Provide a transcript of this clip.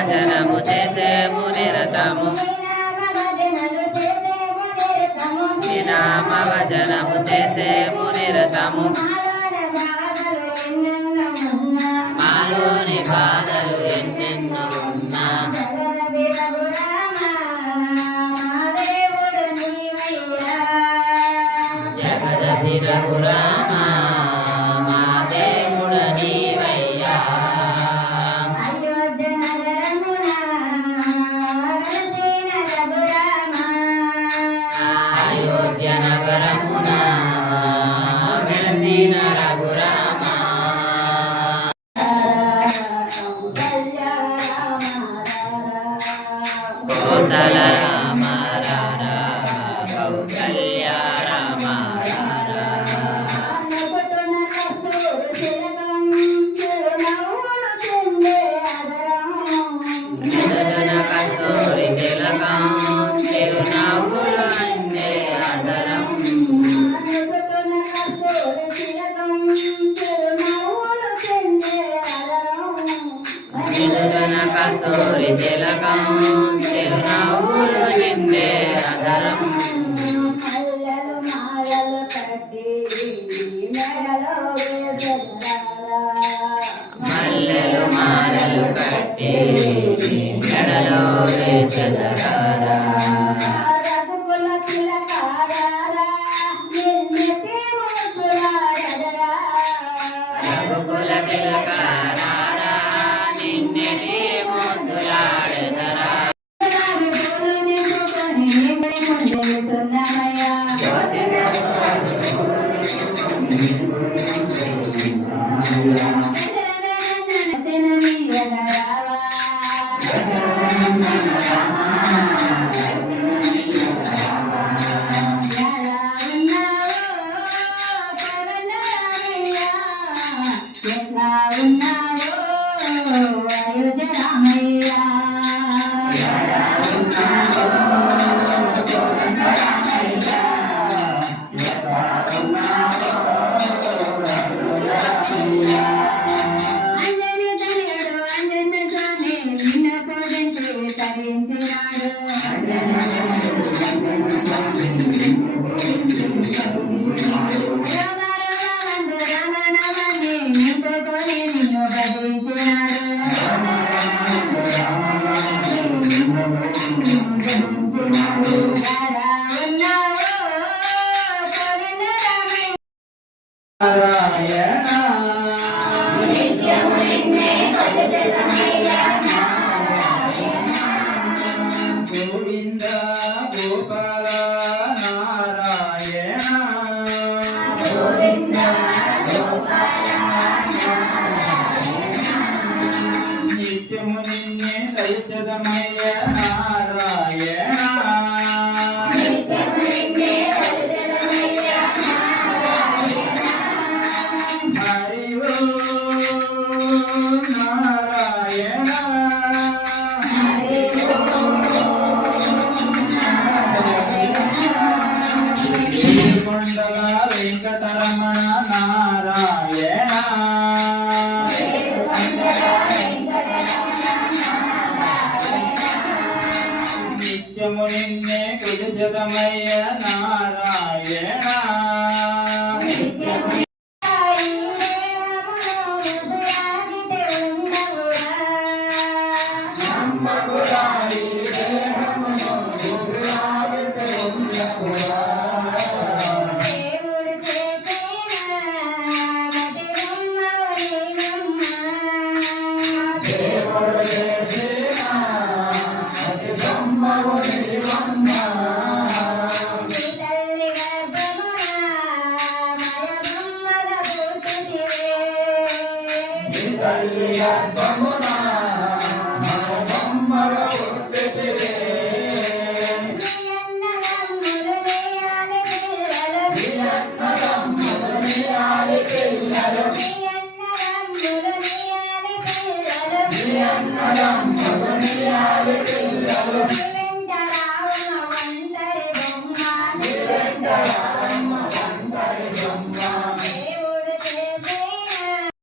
భజనము చేసేము నిరతము నీ నామ భజనము చేసేము నిరతము మాలోని బాధలు ఎన్నెన్నో ఉన్నా జగదభి రఘురామ మా దేవుడ నీవయ్యా అయోధ్య నగరమున వెలసిన రఘురామ కోసల రామ రారా కౌసల్య రామ రారా నిదన కస్తూరి తిలకం చిరునవ్వులు అందే ఆదరం నిదన కస్తూరి తిలకం చిరునవ్వులు నిందే ఆదరం మల్లెలు మాలలు కట్టి మెడలో వేసదరారా రఘుకుల తిలకారారా నిన్నెటి ముద్దులాడెదరా గోవింద గోపాల నారాయణ నిత్యము నిన్నే దయచదమయ్య నారాయణ హరి ఓం నారాయణ కొండల వెంకటరమణ నారాయణ నిత్యము నిన్నే కుజమయ్య నారాయణ Hallelujah.